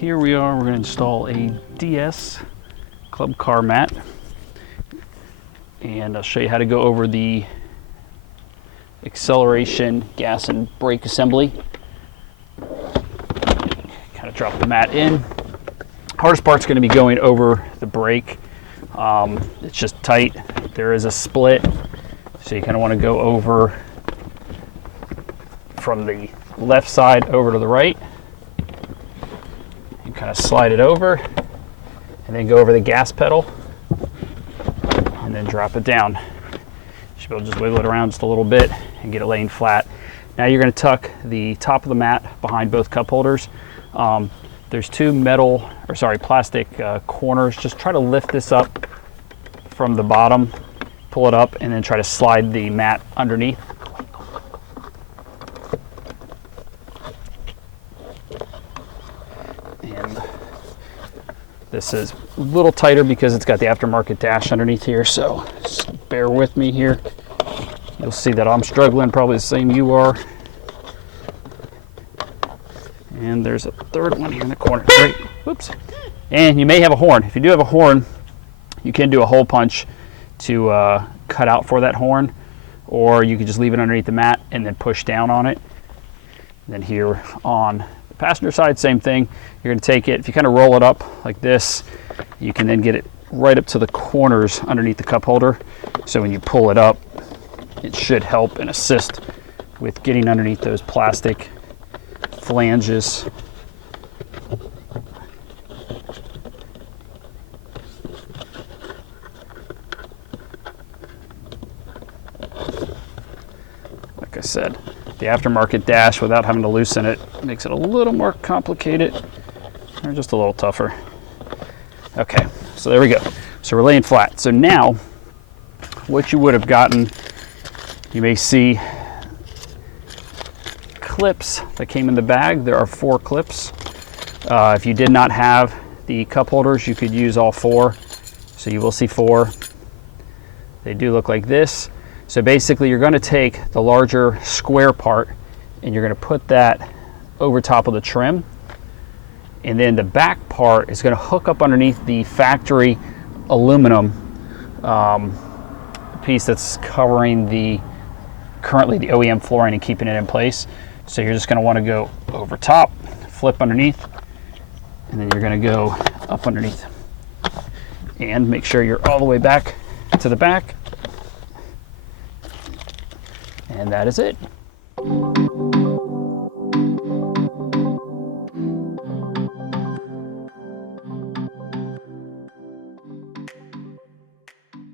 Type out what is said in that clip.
Here we are, we're going to install a DS club car mat, and I'll show you how to go over the acceleration, gas, and brake assembly. Kind of drop the mat in. Hardest part's going to be going over the brake. It's just tight. There is a split, so you kind of want to go over from the left side over to the right. You kind of slide it over and then go over the gas pedal and then drop it down. You should be able to just wiggle it around just a little bit and get it laying flat. Now you're going to tuck the top of the mat behind both cup holders. There's two plastic corners. Just try to lift this up from the bottom, pull it up, and then try to slide the mat underneath. And this is a little tighter because it's got the aftermarket dash underneath here, so just bear with me here. You'll see that I'm struggling, probably the same you are. And there's a third one here in the corner. Great. Whoops. And you may have a horn. If you do have a horn, you can do a hole punch to cut out for that horn, or you can just leave it underneath the mat and then push down on it. And then here on the passenger side, same thing. You're going to take it, if you kind of roll it up like this, you can then get it right up to the corners underneath the cup holder. So when you pull it up, it should help and assist with getting underneath those plastic flanges. Like I said, the aftermarket dash, without having to loosen it, makes it a little more complicated or just a little tougher. Okay, so there we go. So we're laying flat. So now what you would have gotten, you may see clips that came in the bag. There are 4 clips. If you did not have the cup holders, you could use all 4. So you will see 4. They do look like this. So basically you're going to take the larger square part and you're going to put that over top of the trim, and then the back part is going to hook up underneath the factory aluminum piece that's covering currently the OEM flooring and keeping it in place. So you're just going to want to go over top, flip underneath, and then you're going to go up underneath. And make sure you're all the way back to the back. And that is it.